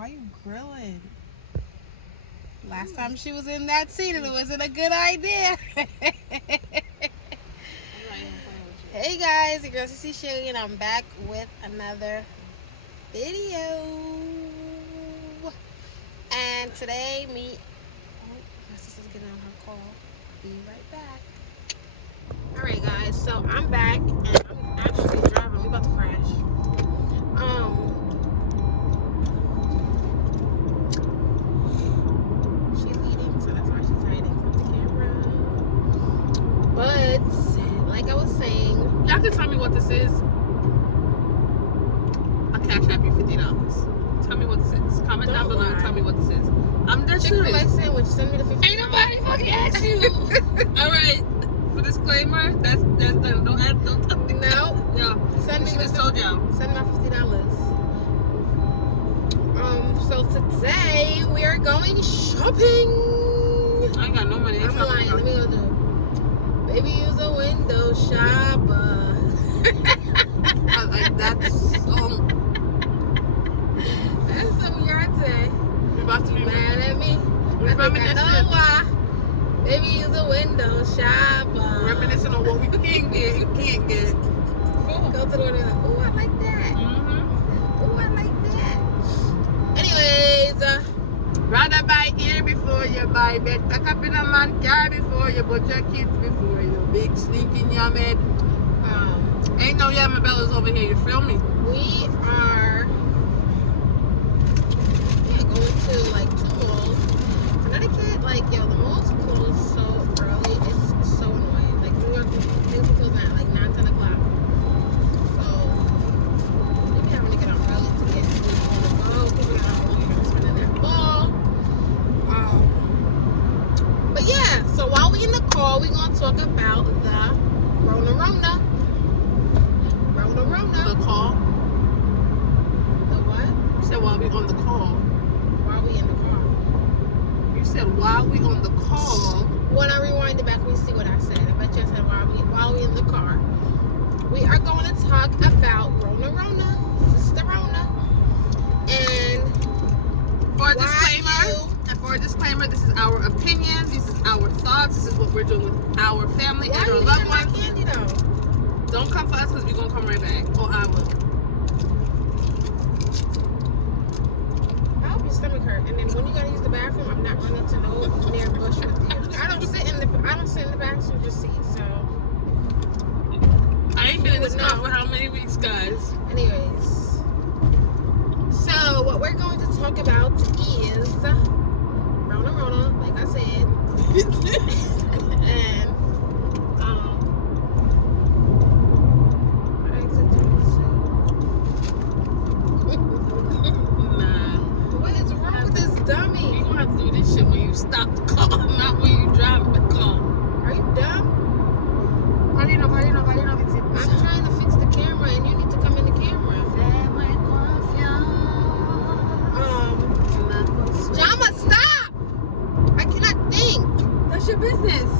Why you grilling? Last time she was in that seat, it wasn't a good idea. Hey guys, your girl CC Shelly, and I'm back with another video. And today, my sister's getting on her call. Be right back. Alright guys, so I'm back and I'm actually driving. We about to crash. She's eating, so that's why she's hiding from the camera. But like I was saying, y'all can tell me what this is. I'll cash app you $50. Tell me what this is. Comment down below and tell me what this is. I'm dead serious. Chick-fil-A sandwich, send me the $50. Ain't nobody fucking asked you. Alright. For disclaimer, that's done. Don't tell me. No. Yeah. Send me. She just told y'all. Send my $50. So today we are going shopping. I ain't got no money. I'm lying. Let me go do. Baby, use a window shopper. Like that's That's some yard today. We about to be mad at me. I reminiscing. why. Baby, use a window shopper. Reminiscing on what we can get and can't get. Go to the window. Oh, I like that. Oh, I like that. Anyways, rather buy here before you buy bed. Pack up in a man car before you put your kids before you big sneaking yammed. Ain't no Yamabellas over here, you feel me? We are going to like 2 malls. Connecticut, like yo, the malls close so early. It's so annoying. Like New York, things are closing at like 9, 10 o'clock. So we be having to get up early to get to the mall. People are not really spending that ball. But yeah, so while we in the car, we gonna talk about the Rona. The call. The what? You said while we on the call. While we in the car. You said while we on the call. When I rewind it back, we see what I said. I bet you I said while we in the car. We are going to talk about Rona, Sister Rona. And for a disclaimer, this is our opinions, this is our thoughts, this is what we're doing with our family and our loved ones. Candy though? Don't come for us because we're going to come right back. Or I will. I hope your stomach hurt. And then when you gotta use the bathroom, I'm not running to no near bush with you. I don't sit in the passenger seat, so I ain't been in this car for how many weeks, guys? Anyways. So what we're going to talk about is Rona, like I said. And stop the car, not when you drive the car. Are you dumb? I'm trying to fix the camera and you need to come in the camera. Jama, stop! I cannot think. That's your business.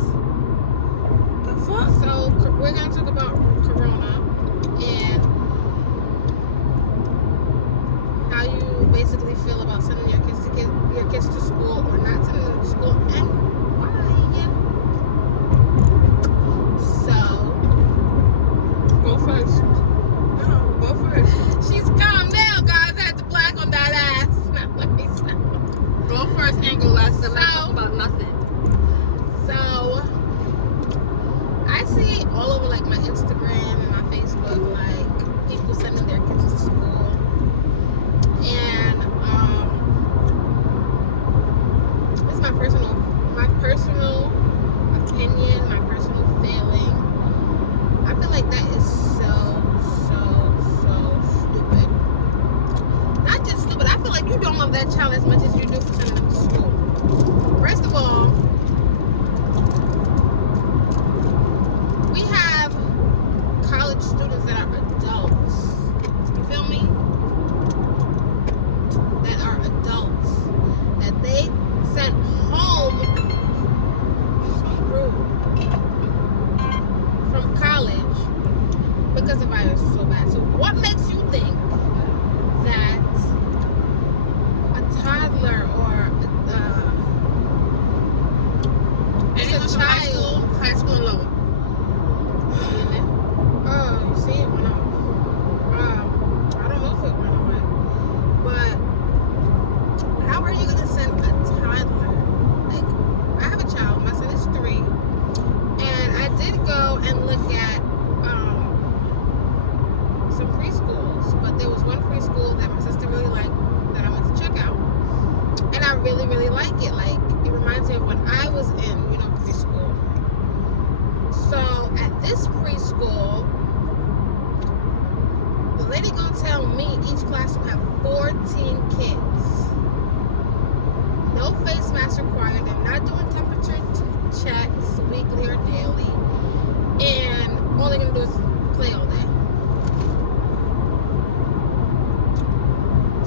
The fuck? So we're gonna talk about Corona and how you basically feel about sending your kids to school or not sending them to school and why. So go first. No, go first. She's calm down, guys. I had to black on that ass. Not let me stop. Go first and go last. I'm not talking about nothing. So I see all over like my Instagram and my Facebook like people sending their kids to school. And it's my personal opinion, my personal feeling. I feel like that is so stupid. Not just stupid. I feel like you don't love that child as much as you do for sending them to school. First of all, we have college students that are adults. You feel me? That are adults that they sent home from college because the virus is so bad. So what makes you think that a this preschool, the lady gonna tell me each class will have 14 kids. No face mask required. They're not doing temperature checks weekly or daily. And all they're gonna do is play all day.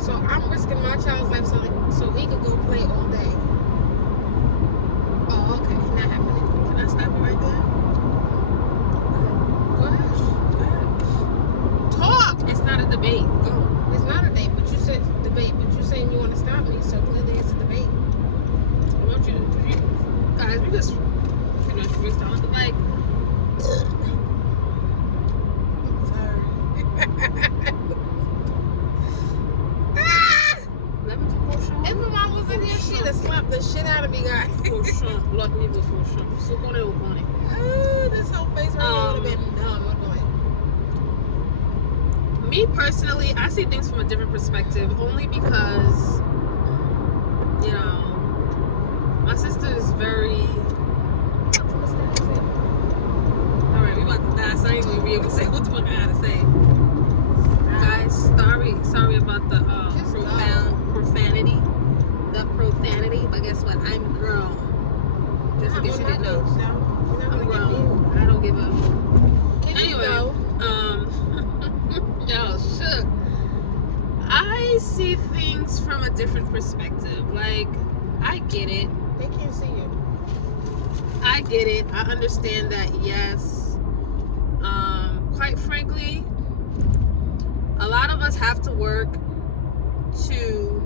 So I'm risking my child's life so he could go play all day. Oh, okay. Not happening. Can I stop you right there? Go ahead. Talk! It's not a debate. Go. It's not a debate, but you said debate, but you're saying you want to stop me, so clearly it's a debate. I want you to guys, we just freestyle the mic. Sorry. Let me do cochon. If my mom was in here, she'd have slapped the shit out of me, guys. Cochon. Lot niveau cochon. So qu'on est au connaît. This whole face right here would have been done. What going? Me personally, I see things from a different perspective, only because, you know, my sister is very. Alright, we about to die, so I ain't gonna be able to say what the fuck I gotta say. Guys, sorry about the profanity. The profanity, but guess what? I'm grown. Just in case you didn't know. I'm grown. I don't give a. Anyway, yo, shook. I see things from a different perspective. Like, I get it. They can't see you. I get it. I understand that, yes. Quite frankly, a lot of us have to work to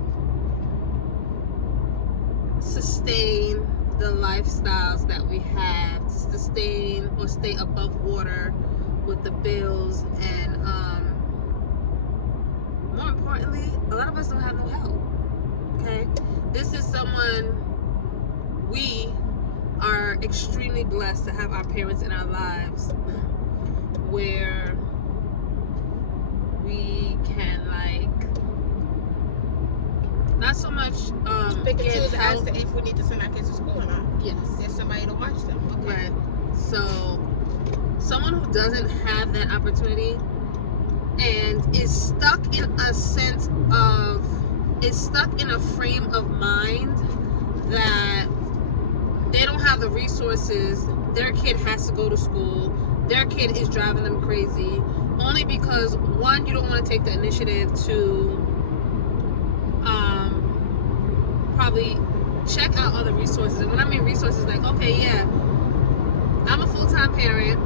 sustain the lifestyles that we have, to sustain or stay above water with the bills, and more importantly, a lot of us don't have no help. Okay? This is someone we are extremely blessed to have our parents in our lives where we can, like, not so much Pick and get choose as help. to if we need to send our kids to school or not. Yes. There's somebody to watch them. Okay. Right. So, someone who doesn't have that opportunity and is stuck in a sense of, is stuck in a frame of mind that they don't have the resources, their kid has to go to school, their kid is driving them crazy, only because, one, you don't want to take the initiative to probably check out other resources. And when I mean resources, like, okay, yeah, I'm a full-time parent,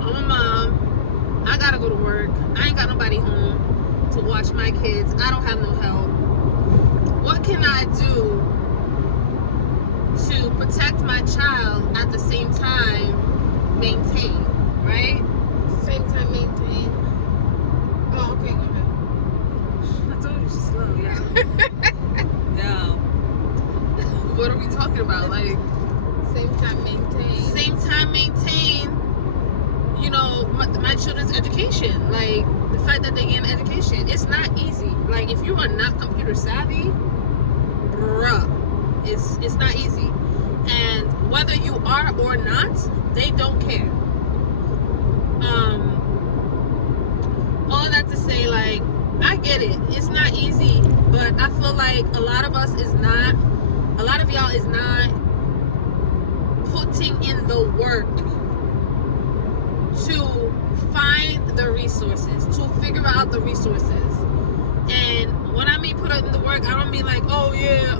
I'm a mom, I gotta go to work, I ain't got nobody home to watch my kids, I don't have no help. What can I do to protect my child at the same time maintain, right? Same time maintain. Oh, okay, go ahead. I told you she's slow, yeah. Yeah. What are we talking about? Like, Same time maintain. same time maintain, you know, my children's education. Like, the fact that they get an education. It's not easy. Like, if you are not computer savvy, bruh, it's not easy. And whether you are or not, they don't care. All that to say, like, I get it. It's not easy, but I feel like a lot of y'all is not putting in the work to find the resources, to figure out the resources. And when I mean put in the work, I don't mean like, oh yeah,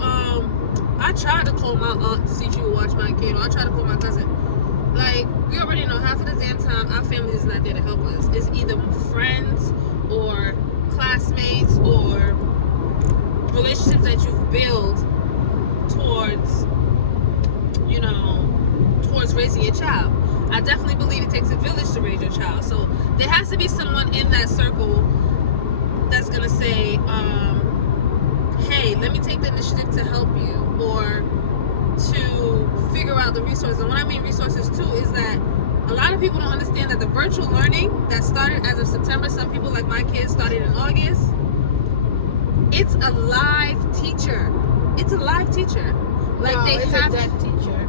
I tried to call my aunt to see if she would watch my kid, or I tried to call my cousin. Like, we already know half of the damn time our family is not there to help us. It's either friends or classmates or relationships that you've built towards, you know, towards raising your child. I definitely believe it takes a village to raise your child. So there has to be someone in that circle that's gonna say, hey, let me take the initiative to help you, or to figure out the resources. And when I mean resources too, is that a lot of people don't understand that the virtual learning that started as of September, some people like my kids started in August, it's a live teacher. It's a live teacher. Like, No, they it's have a dead teacher.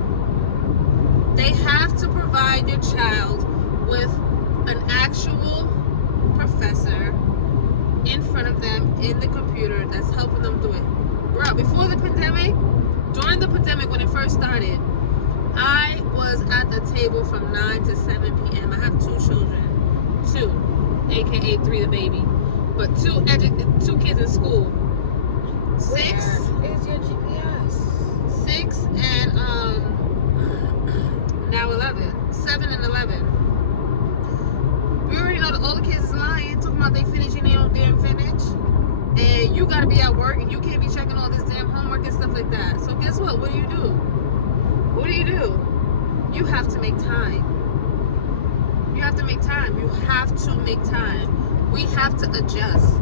They have to provide your child before the pandemic, during the pandemic when it first started, I was at the table from 9 to 7 p.m. I have 2 children. 2, aka 3 the baby. But 2 kids in school. 6 Where is your GPS? 6 and now 11. 7 and 11. We already know the older kids is lying, talking about they finishing, they don't damn finish. And you gotta be at work and you can't be checking all this damn homework and stuff like that. So guess what? What do? What do? You have to make time. You have to make time. You have to make time. We have to adjust.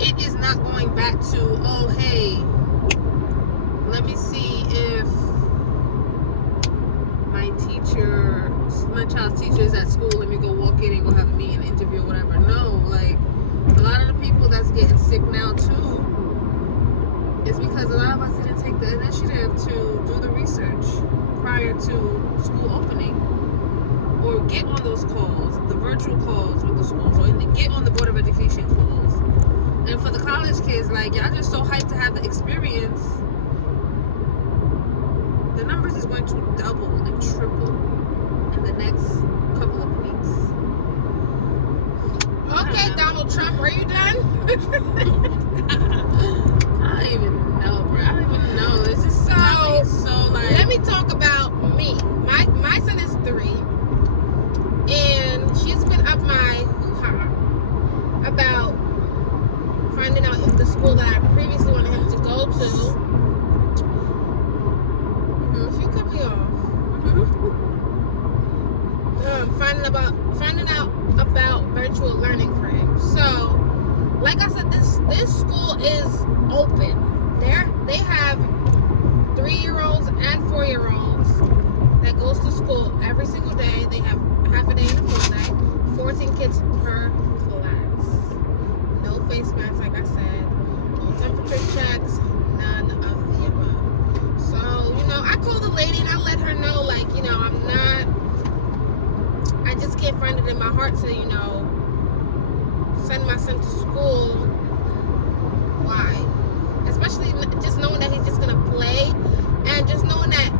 It is not going back to, oh, hey, let me see if my child's teacher is at school. Let me go walk in and go have a meeting, interview, whatever. No, like, a lot of the people that's getting sick now, too, is because a lot of us didn't take the initiative to do the research prior to school opening. Or get on those calls, the virtual calls with the schools, or get on the Board of Education calls. And for the college kids, like, y'all just so hyped to have the experience. The numbers is going to double and triple in the next couple of weeks. Okay, Donald Trump, are you done? I don't even know, bro. I don't even know. It's just so like. Let me talk about me. My son is 3. And she's been up my hoo-ha about finding out if the school that I previously wanted him to go to. If you cut me off. Finding out about virtual learning for him. So, like I said, this school is open. They have 3-year-olds and 4-year-olds that goes to school every single day. They have half a day and a full day. 14 kids per class. No face masks, like I said. No temperature checks. None of the above. So, I called the lady and I let her know, like, I just can't find it in my heart to, send my son to school. Why? Especially just knowing that he's just going to play, and just knowing that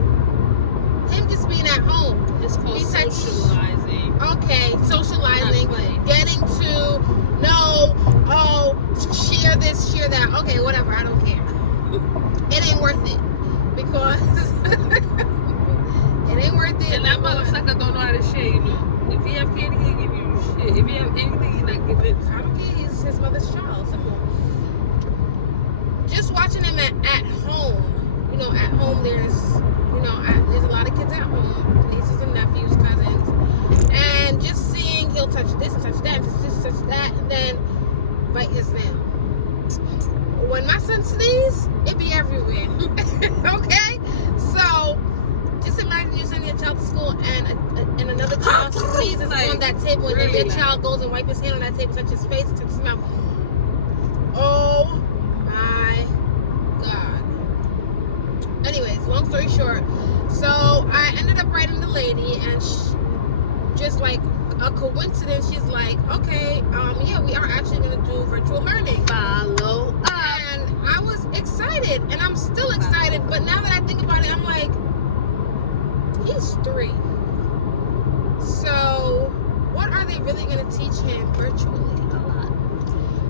him just being at home. It's called socializing. Okay, socializing. Getting to know, share this, share that. Okay, whatever, I don't care. It ain't worth it. Because it ain't worth it. And that motherfucker don't know how to share, If you have candy, he'll give you shit. If you have anything, he's not giving it. I don't care. He's his mother's child. Simple. Just watching him at home. At home there's a lot of kids at home, nieces and nephews, cousins, and just seeing he'll touch this and touch that, and touch that, and then bite his nail. When my son sneezes, it be everywhere. Okay, so just imagine you sending your child to school and another child sneezes on that table, and then their child goes and wipes his hand on that table, touch his face, touch his mouth. Oh my God. Anyways, long story short, so I ended up writing the lady, and just like a coincidence, she's like, okay, yeah, we are actually going to do virtual learning. Follow up. And I was excited, and I'm still excited, but now that I think about it, I'm like, he's 3. So what are they really going to teach him virtually? A lot.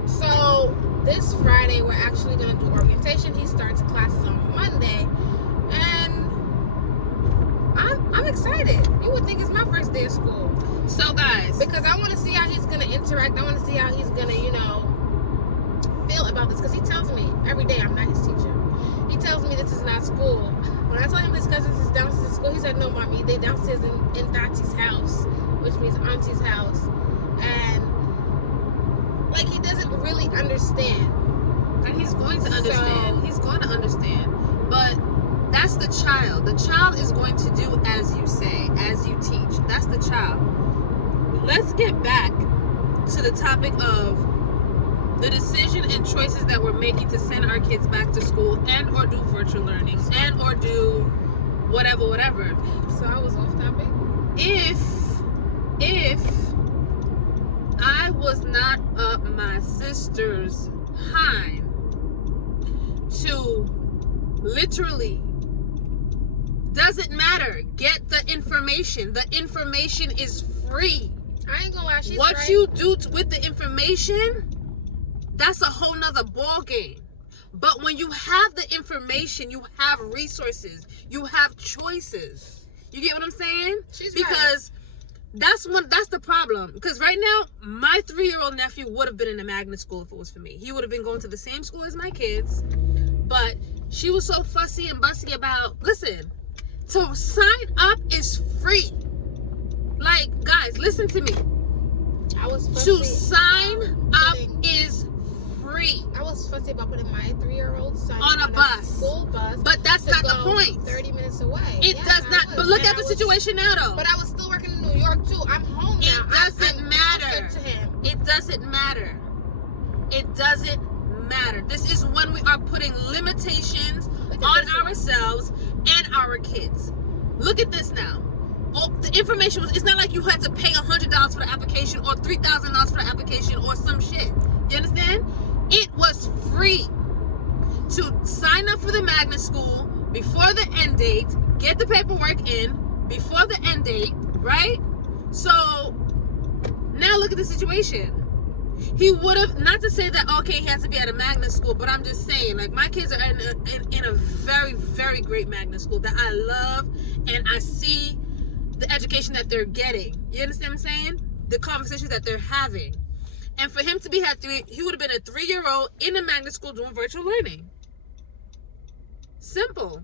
So this Friday, we're actually going to do orientation. He starts classes on Monday, and I'm excited. You would think it's my first day of school. So guys, because I want to see how he's going to interact. I want to see how he's going to, feel about this. Because he tells me every day I'm not his teacher. He tells me this is not school. When I told him his cousins is downstairs at school, he said, no, mommy, they downstairs in Tati's house, which means auntie's house. And, like, he doesn't really understand. And he's going to understand. He's going to understand. But that's the child. The child is going to do as you say, as you teach. That's the child. Let's get back to the topic of the decision and choices that we're making to send our kids back to school and or do virtual learning and or do whatever. So I was off topic. If I was not up my sister's hind to to literally, doesn't matter. Get the information. The information is free. I ain't gonna lie, she's What right. you do with the information, that's a whole nother ball game. But when you have the information, you have resources, you have choices. You get what I'm saying? She's because that's the problem. Because right now, my 3-year-old nephew would have been in a magnet school if it was for me. He would have been going to the same school as my kids. But she was so fussy and bussy about, listen, to sign up is free. Like, guys, listen to me. I was To sign up is free. I was fussy about putting my 3-year-old son on a bus. School bus. But that's not the point. 30 minutes away. It does not. But look at the situation now, though. But I was still working in New York too. I'm home now. It doesn't matter. To him. It doesn't matter. It doesn't matter. This is when we are putting limitations on ourselves and our kids. Look at this now. Oh, the information was, it's not like you had to pay $100 for the application or $3,000 for the application or some shit. You understand? It was free to sign up for the magnet school before the end date, get the paperwork in before the end date, right? So now look at the situation. He would have, not to say that, okay, he has to be at a magnet school, but I'm just saying, like, my kids are in a very, very great magnet school that I love, and I see the education that they're getting. You understand what I'm saying? The conversations that they're having. And for him to be he would have been a 3-year-old in a magnet school doing virtual learning. Simple.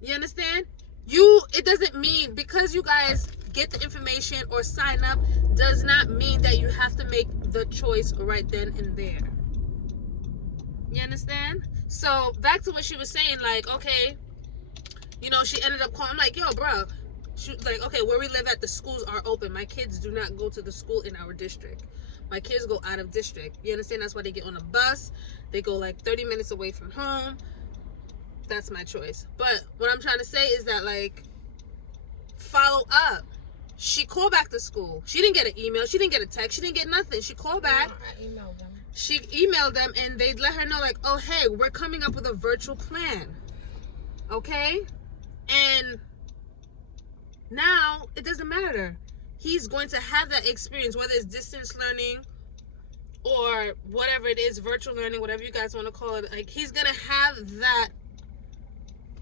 You understand? It doesn't mean, because you guys get the information or sign up, does not mean that you have to make the choice right then and there. You understand? So back to what she was saying, like, okay, you know, she ended up calling. I'm like, yo, bro. She was like, okay, where we live at, the schools are open. My kids do not go to the school in our district. My kids go out of district. You understand? That's why they get on a bus. They go like 30 minutes away from home. That's my choice. But what I'm trying to say is that, like, follow up. She called back to school. She didn't get an email. She didn't get a text. She didn't get nothing. She called back. No, I emailed them. She emailed them, and they let her know, like, oh, hey, we're coming up with a virtual plan. Okay? And now it doesn't matter. He's going to have that experience, whether it's distance learning or whatever it is, virtual learning, whatever you guys want to call it. Like, he's going to have that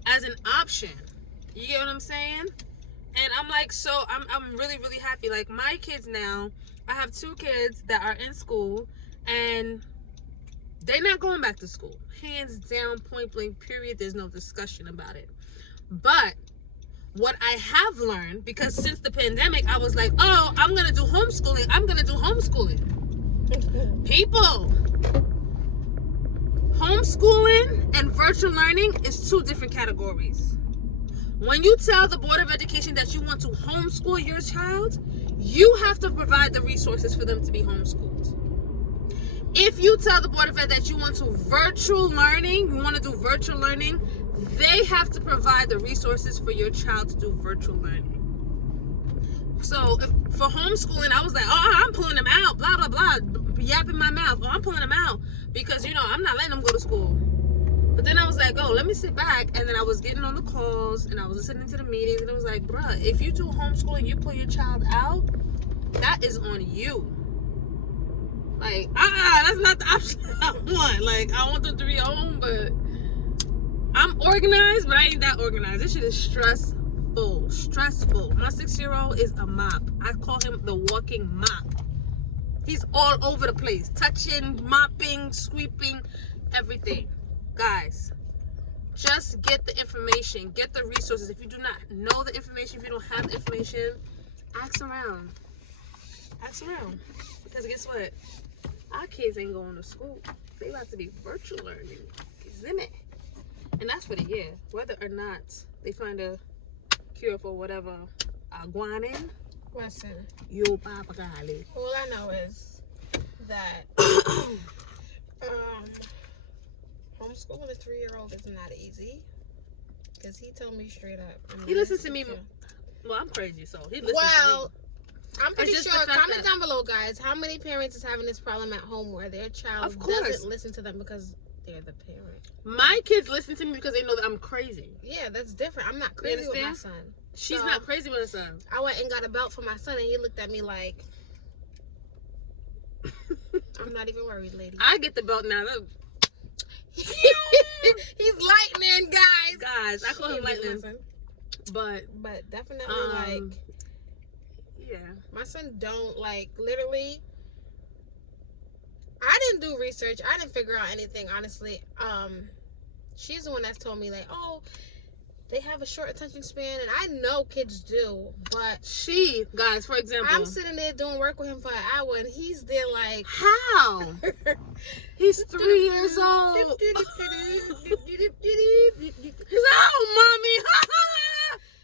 as an option. You get what I'm saying? And I'm like, so I'm really, really happy. Like, my kids now, I have 2 kids that are in school, and they're not going back to school. Hands down, point blank, period. There's no discussion about it. But what I have learned, because since the pandemic, I was like, oh, I'm going to do homeschooling. I'm going to do homeschooling. People, homeschooling and virtual learning is 2 different categories. When you tell the Board of Education that you want to homeschool your child, you have to provide the resources for them to be homeschooled. If you tell the Board of Ed that you want to virtual learning, you want to do virtual learning, they have to provide the resources for your child to do virtual learning. So for homeschooling, I was like, oh, I'm pulling them out, blah, blah, blah, yapping my mouth. Oh, I'm pulling them out because, you know, I'm not letting them go to school. But then I was like, oh, let me sit back. And then I was getting on the calls and I was listening to the meetings. And I was like, bruh, if you do homeschooling, you pull your child out, that is on you. Like, that's not the option I want. Like, I want them to be home, but I'm organized, but I ain't that organized. This shit is stressful. Stressful. My 6-year-old is a mop. I call him the walking mop. He's all over the place. Touching, mopping, sweeping, everything. Guys, just get the information. Get the resources. If you do not know the information, if you don't have the information, ask around. Ask around. Because guess what? Our kids ain't going to school. They about to be virtual learning. Isn't it? And that's for the year. Whether or not they find a cure for whatever guanin. Listen. Yo, Papa Gali. All I know is that homeschooling a 3-year-old is not easy. Because he told me straight up. He listens to me. Well, I'm crazy, so he listens to me. I'm pretty sure. Comment down below, guys. How many parents is having this problem at home where their child doesn't listen to them because they're the parent. My kids listen to me because they know that I'm crazy. Yeah, that's different. I'm not crazy with my son. She's not crazy with her son. I went and got a belt for my son, and he looked at me like, I'm not even worried, lady. I get the belt now. He's lightning, guys. Guys, I call him lightning. But definitely, yeah. My son don't, like, literally, I didn't do research. I didn't figure out anything, honestly. She's the one that's told me, like, oh, they have a short attention span, and I know kids do, but guys, for example, I'm sitting there doing work with him for an hour, and he's there like, how? He's 3 years old. He's out, mommy.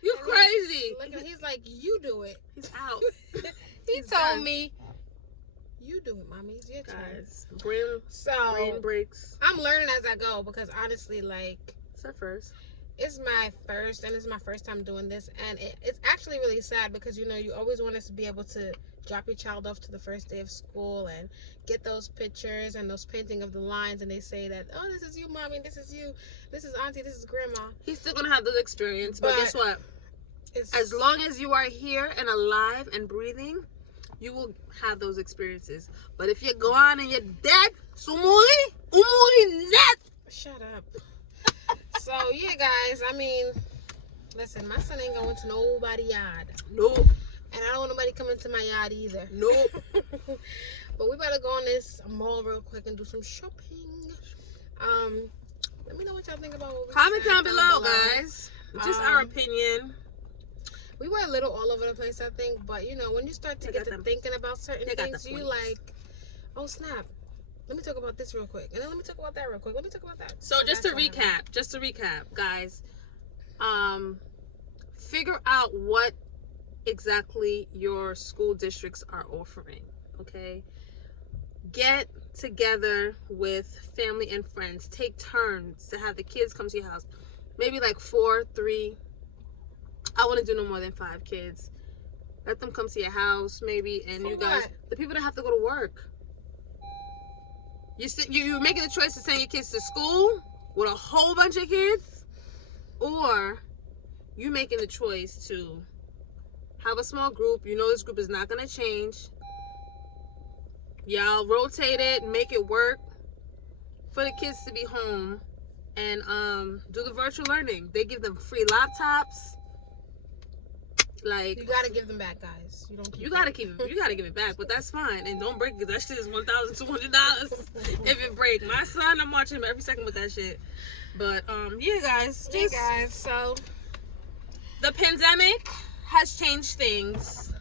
You and crazy. He's like, you do it. He's out. He told me, you do it, mommy. It's your turn. Guys, brain breaks. I'm learning as I go because honestly, like, it's our first. It's my first, and it's my first time doing this, and it's actually really sad because, you know, you always want us to be able to drop your child off to the first day of school and get those pictures and those painting of the lines, and they say that, oh, this is you, mommy, this is you, this is auntie, this is grandma. He's still gonna have those experiences, but guess what? As long as you are here and alive and breathing, you will have those experiences. But if you're gone and you're dead, umuri net. Shut up. So, yeah, guys, I mean, listen, my son ain't going to nobody's yard. Nope. And I don't want nobody coming to my yard either. Nope. But we better go on this mall real quick and do some shopping. Let me know what y'all think about what we Comment down below, guys. Just our opinion. We were a little all over the place, I think. But, you know, when you start to get to thinking about certain things, you like, oh, snap. Let me talk about this real quick. And then let me talk about that real quick. Let me talk about that. So just to recap, guys, figure out what exactly your school districts are offering, okay? Get together with family and friends. Take turns to have the kids come to your house. Maybe like 4, 3. I want to do no more than 5 kids. Let them come to your house, maybe, and you guys, the people that have to go to work. You're making the choice to send your kids to school with a whole bunch of kids, or you making the choice to have a small group. You know this group is not going to change. Y'all rotate it, make it work for the kids to be home and do the virtual learning. They give them free laptops. Like, you gotta give them back, guys. You gotta give it back, but that's fine. And don't break it, because that shit is $1,200 if it break. My son, I'm watching him every second with that shit. But yeah, guys, so the pandemic has changed things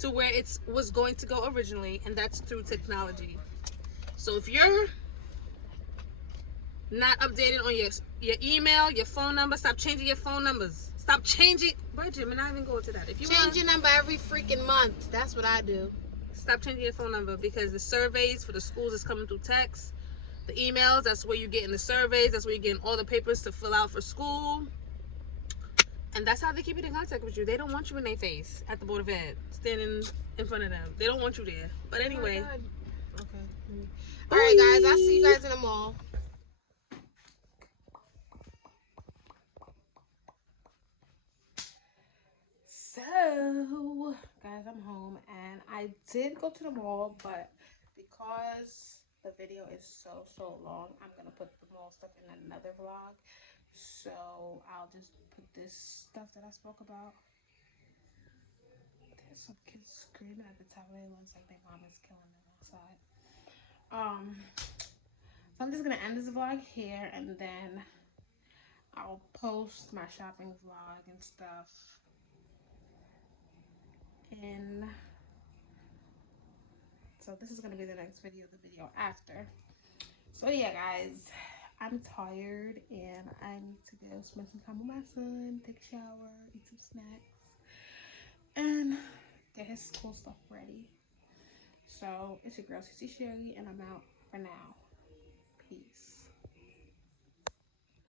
to where it was going to go originally, and that's through technology. So if you're not updated on your email, your phone number, stop changing your phone numbers. Stop changing. Bridget, we're not even going to that. If you change your number every freaking month, that's what I do. Stop changing your phone number, because the surveys for the schools is coming through text. The emails, that's where you're getting the surveys. That's where you're getting all the papers to fill out for school. And that's how they keep in contact with you. They don't want you in their face at the Board of Ed, standing in front of them. They don't want you there. But anyway. Oh, okay. All right, guys. I'll see you guys in the mall. So, guys, I'm home, and I did go to the mall, but because the video is so long, I'm gonna put the mall stuff in another vlog. So I'll just put this stuff that I spoke about. There's some kids screaming at the top of their lungs like their mom is killing them outside. So I'm just gonna end this vlog here, and then I'll post my shopping vlog and stuff. And so this is going to be the next video, the video after. So yeah, guys, I'm tired and I need to go spend some time with my son, take a shower, eat some snacks, and get his school stuff ready. So it's your girl, Cece Sherry, and I'm out for now. Peace.